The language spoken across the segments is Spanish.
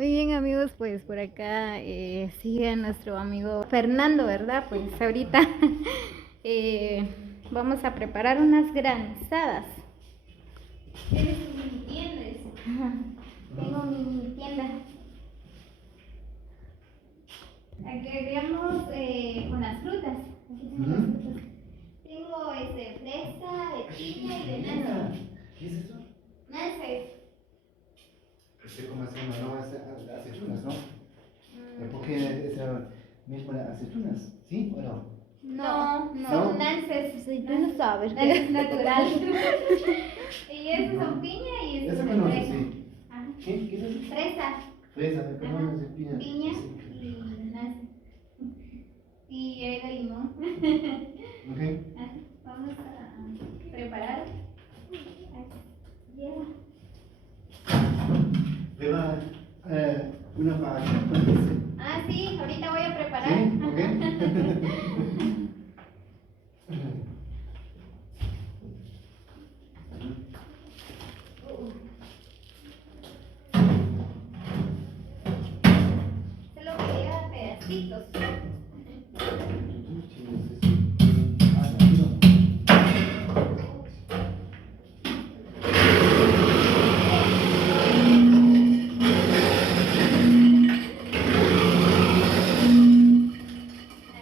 Muy bien amigos, pues por acá sigue nuestro amigo Fernando, ¿verdad? Pues ahorita eh, vamos a preparar unas granizadas. ¿Tienes tu mini tienda? Tengo mi mini tienda. Agregamos con las frutas. Aquí tengo las frutas. Tengo fresa, de piña y de nata. ¿Qué es eso? Nata. ¿Cómo se llama? No, es aceitunas, ¿no? ¿Por qué es mismo de aceitunas? ¿Sí o no? No, ¿No? son nances. Tú no sabes. Es natural. Y esas son piña y esas Eso son conoces, fresa. sí. Ajá. ¿Qué es eso? Fresa. Fresa, ¿no conoces? Piña. Piña Sí. y nances. Y hay de limón. Ok. Ajá. Vamos a preparar. Lleva. Lleva una para dice. Ah, sí, ahorita voy a preparar. Sí, ok. Solo que lleva pedacitos.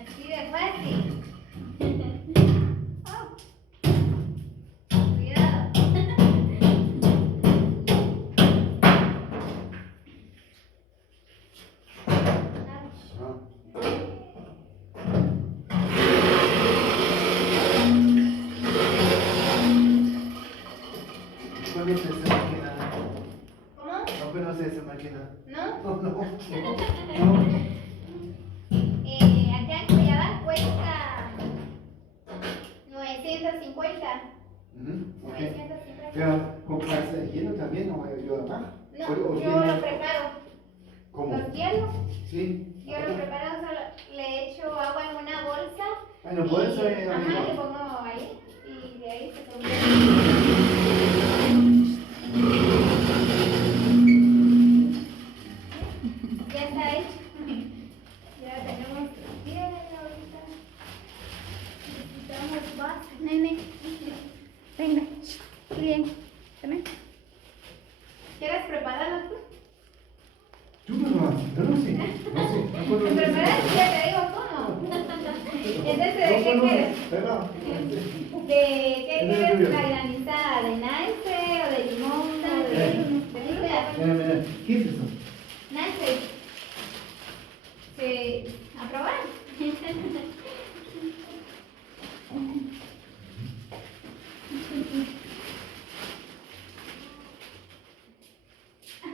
Así de fácil. Oh, cuidado. ¿Conoces esa máquina? ¿Cómo? ¿No conoces esa máquina? ¿No? No. Acá en Cuiabá cuesta 950. Ok. 950. Pero, ¿compras hielo también o yo abajo? No, yo lo preparo. ¿Cómo? Los hielos, Sí. yo lo preparo, solo le echo agua en una bolsa. Ah, no, por eso es Ajá, amigo. le pongo ahí y de ahí se convierte. Ya está hecho. Ya tenemos hielo ahorita. Necesitamos base. Nene, venga, bien, ven. ¿Quieres prepararlo tú? Tú no, yo no sé. No sé. No ¿Te conozco. preparas? Ya te digo cómo. Entonces, ¿de qué No quieres? conozco. Perdón. ¿De qué quieres la granizada? ¿De nance o de limón? ¿De fruta? Mira, ¿qué es eso? Nance. Sí, ¿a probar?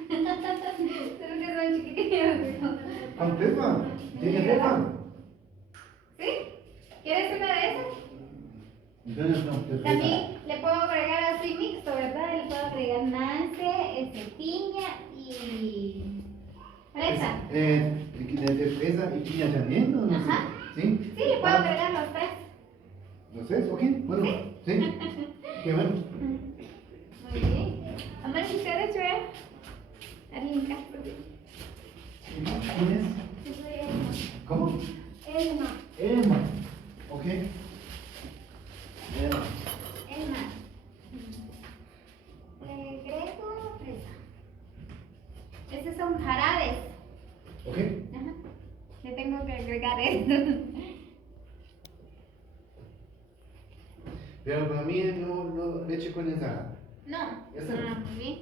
Solo que son chiquitillos. ¿Con pepa? ¿Tiene pepa? ¿Sí? ¿Quieres una de esas? Entonces no, te También le puedo agregar así mixto, ¿verdad? Le puedo agregar nance, piña y fresa. ¿De fresa y piña también? ¿O no sé? Ajá. ¿Sí? Sí, le puedo agregar los tres. ¿Lo sé? ¿Ok? Bueno, sí. Qué bueno. Muy bien. Amor, ¿qué te hecho, eh? Arlinka. ¿Quién es? Yo soy Elma. ¿Cómo? Elma. Emma. Ok. Emma. Elma. Le agrego fresa. Estos son jarabes. Ok. Ajá. Le tengo que agregar esto. Pero para mí no leche condensada. No. Esa Ah, no. muy bien.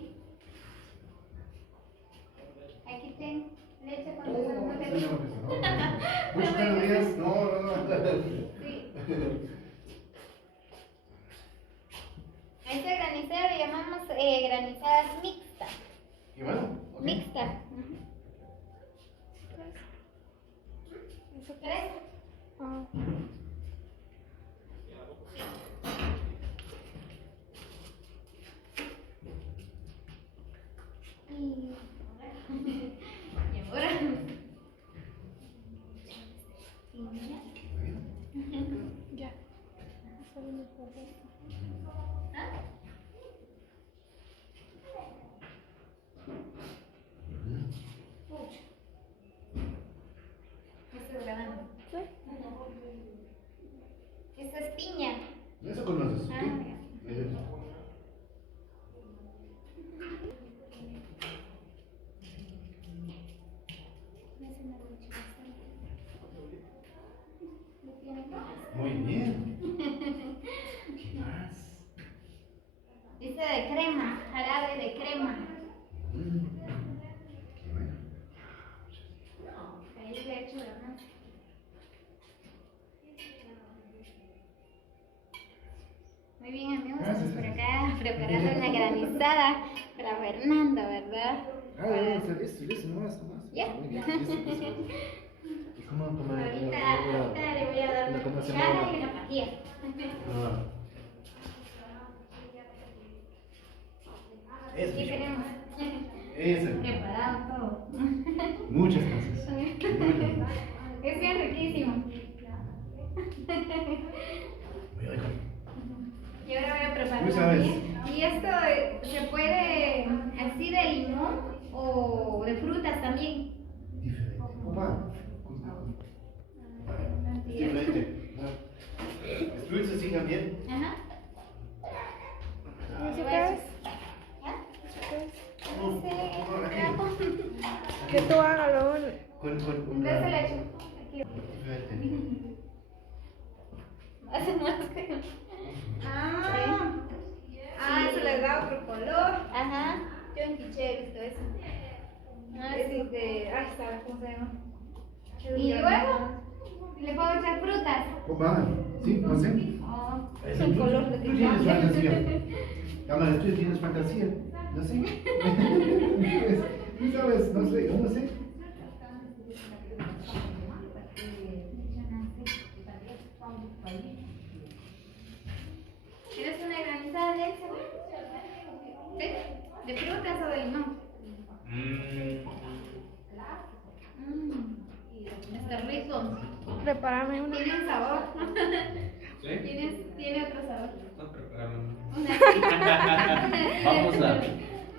Aquí tengo leche con no te Eso gusta. no, muchas calorías. No. Sí. A esta granizada le llamamos granizadas mixtas. Y bueno, ok. Mixta. ¿Eso tres? Ah. Y ahora. Ya. Solo me falta. ¿Ah? de crema, jarabe de crema. Qué bueno. Ahí le echo la masa. Muy bien, amigos, Gracias. pues por acá preparando una granizada para Fernando, ¿verdad? Listo, nomás. Ya. Muy bien, listo. ¿Y cómo Ahorita le voy a dar una cuchara y una pajilla. Eso. ¿Qué tenemos? Eso. Preparado todo. Muchas gracias. Es bien riquísimo. Muy rico. Y ahora voy a preparar Tú sabes. también. Y esto se puede así de limón o de frutas también. Diferente. Opa. Diferente. ¿Es dulce sí también? Ajá. ¿Y eso qué es? ¿Ah? No, No sé, aquí. trajo. Que tú hágalo. Con Entonces se la echo aquí. Diferente. Hace más que... Eso le da otro color. Ajá. Yo en Quiché he visto eso. Es de. Ay, ¿sabes cómo se llama? Y luego le puedo echar frutas. Opa. Sí, no sé. Oh. Es el color de Tú tienes fantasía. Cámara, tú tienes fantasía. No sé. Tú sabes, no sé, yo no sé. ¿Quieres una granizada de eso? ¿Sí? ¿De frutas o de limón? Está rico. Prepárame una. Tiene un sabor. ¿Sí? Tiene otro sabor. No, prepararon. Una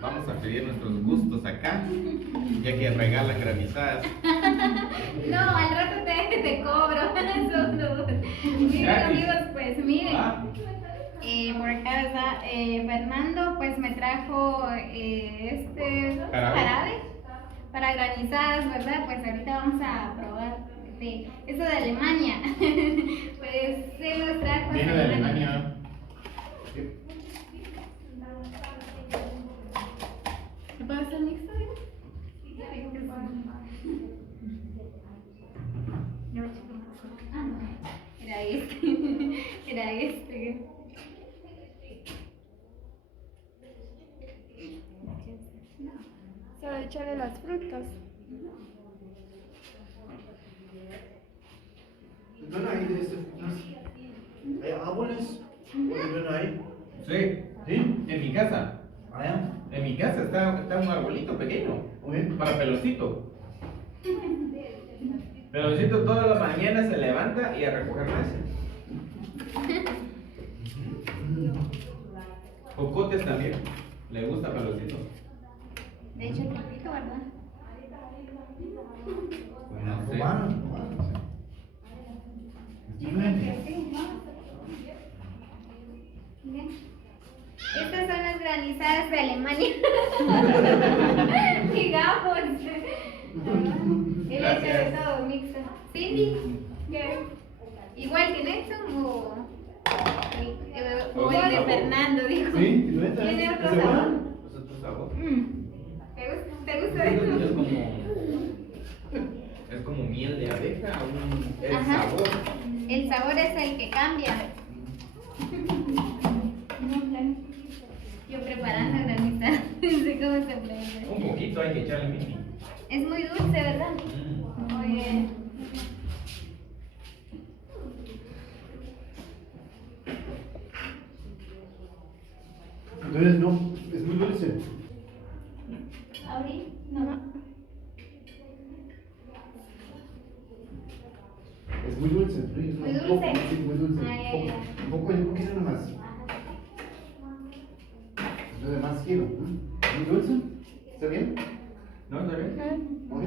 Vamos a pedir nuestros gustos acá, ya que regalan granizadas. No, al rato te cobro. Miren, Gratis. amigos, pues miren. Ah, Por acá está Fernando, pues me trajo este Jarabe. jarabe para granizadas, ¿verdad? Pues ahorita vamos a probar eso de Alemania. Pues se los trajo. viene hasta de Alemania. ¿Te puedo hacer mixto? Ah, no. Era este. Era este. Solo echarle las frutas. No hay de estas frutas. ¿Hay árboles? ¿Dónde hay? Sí, ¿Sí? en mi casa. Ah, ya. En mi casa está un arbolito pequeño, Muy bien. para Peloncito. Peloncito todas las mañanas se levanta y a recoger nueces. Cocotes también, le gusta a Peloncito. De hecho, poquito, ¿verdad? No sé. Yo creo que sí, ¿no? Bien. Estas son las granizadas de Alemania. Digamos. Él echa de Gracias. todo mixto. Cindy, ¿qué? ¿Igual que Nelson o el de Fernando, dijo? Sí, diferente. Tiene otro ¿Es igual? sabor. ¿Es otro sabor? ¿Te gusta Es eso? como miel de abeja, el Ajá. sabor. El sabor es el que cambia. Yo preparando granizada, no sé cómo se prende. Un poquito hay que echarle mini. Es muy dulce, ¿verdad? Muy bien. Entonces, no, es muy dulce. ¿Abrí? No. Es muy dulce. Sí, Muy un dulce. poco, sí, muy dulce. Ay, ay, ay. Un poquito nomás. Lo demás quiero. ¿Muy dulce? ¿Está bien? ¿No? ¿Está bien? Ok.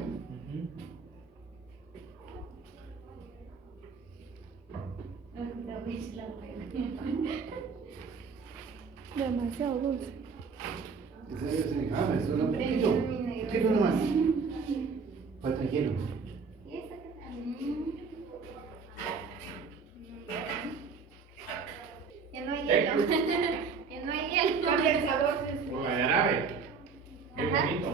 Demasiado dulce. Ese, solo un poquito nomás. Falta hielo. ¿Y esta qué tal? Ya no hay hielo. Ya no hay hielo. sabor. Por la de árabe. Qué Ajá. bonito.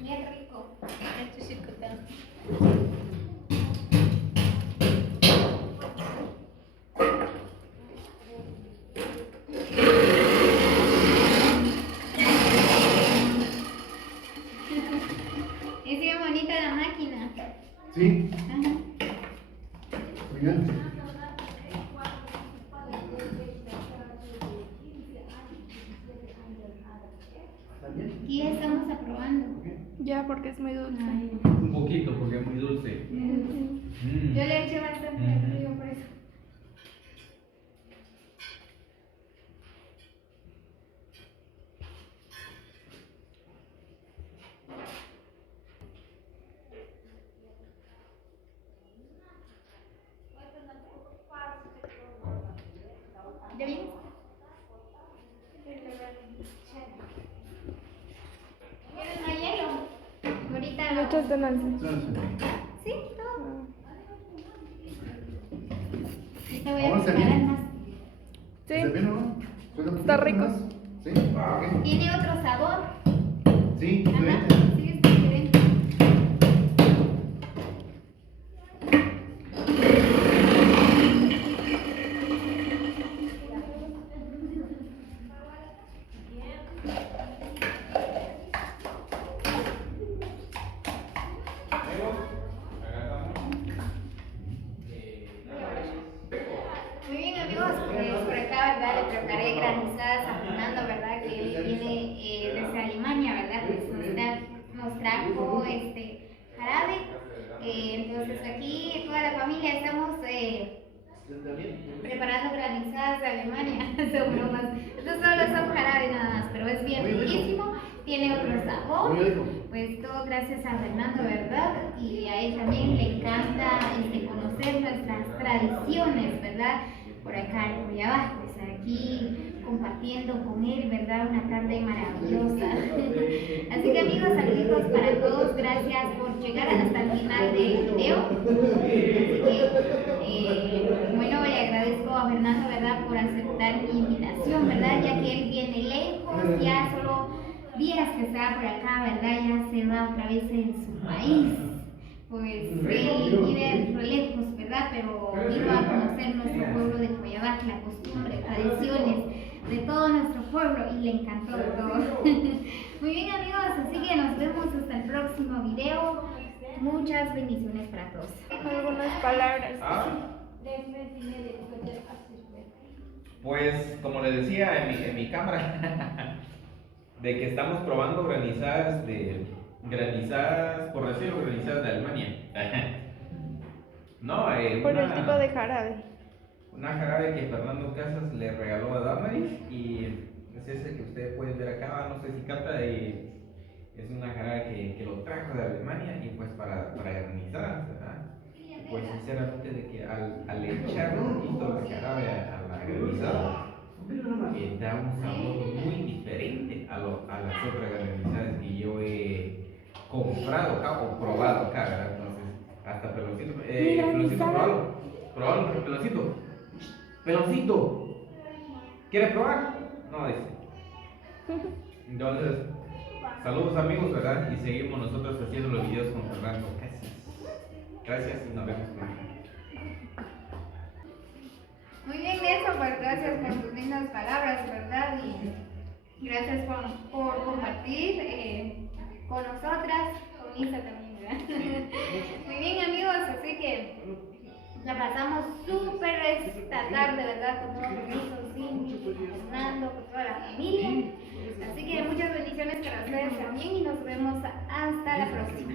Bien rico. Este es chicotán. Es bien bonita la máquina. Sí, Ajá. muy bien. ¿También? Y estamos aprobando. Ya, porque es muy dulce. Ay, Un poquito porque es muy dulce. yo le eché bastante frío por eso. ¿Ya vienes? ¿Quieres más hielo? Ahorita lo... Muchas ganancias. No, no sé. Sí, no. Y te voy a Ahora se preparar viene. más. Sí. ¿Está bien o no? ¿Suena Está poquito rico. más? ¿Sí? Ok. Tiene otro sabor. Sí, Ajá, diferente. sí, es diferente. Muy bien amigos, pues por acá, ¿verdad? Le preparé granizadas a Fernando, ¿verdad? Que él viene desde Alemania, ¿verdad? Pues nos trajo jarabe. Entonces aquí toda la familia estamos preparando granizadas de Alemania. Son bromas. Estos solo son jarabe nada más, pero es bien Muy rico. riquísimo. Tiene otro sabor. Muy rico. Pues todo gracias a Fernando, ¿verdad? Y a él también le encanta conocer nuestras tradiciones, ¿verdad? Por acá en Cuyabá, pues aquí compartiendo con él, ¿verdad? Una tarde maravillosa. Así que amigos, saludos para todos, gracias por llegar hasta el final del video. Así que, bueno, le agradezco a Fernando, ¿verdad? Por aceptar mi invitación, ¿verdad? Ya que él viene lejos, ya solo días que está por acá, ¿verdad? Ya se va otra vez en su país. Pues él vive re lejos, ¿verdad? Pero vino a conocer nuestro pueblo de Coyabac, la costumbre, tradiciones de todo nuestro pueblo y le encantó todo. Muy bien amigos, así que nos vemos hasta el próximo video. Muchas bendiciones para todos. Algunas palabras. Pues como les decía en mi cámara, de que estamos probando granizadas, por decirlo, granizadas de Alemania. No, Por el tipo de jarabe. una jarabe que Fernando Casas le regaló a Damaris y es ese que ustedes pueden ver acá, no sé si capta, es una jarabe que lo trajo de Alemania y pues para granizar, ¿verdad? Y pues sinceramente de que al echar un poquito de jarabe a la granizada, da un sabor muy diferente a las otras granizadas que yo he comprado acá o probado acá, ¿verdad? Entonces, hasta Peloncito, Peloncito, probalo, Peloncito, Peloncito, ¿quieres probar? No, dice. Entonces, saludos amigos, ¿verdad? Y seguimos nosotros haciendo los videos con Fernando Casas. Gracias y nos vemos pronto. Muy bien, Nelson, pues gracias por tus lindas palabras, ¿verdad? Y gracias por compartir con nosotras, con Isa también, ¿verdad? Muy bien, amigos, así que la pasamos súper esta tarde, ¿verdad? Con todo permiso, Cindy, Fernando, con toda la familia. Así que muchas bendiciones para ustedes también y nos vemos hasta la próxima.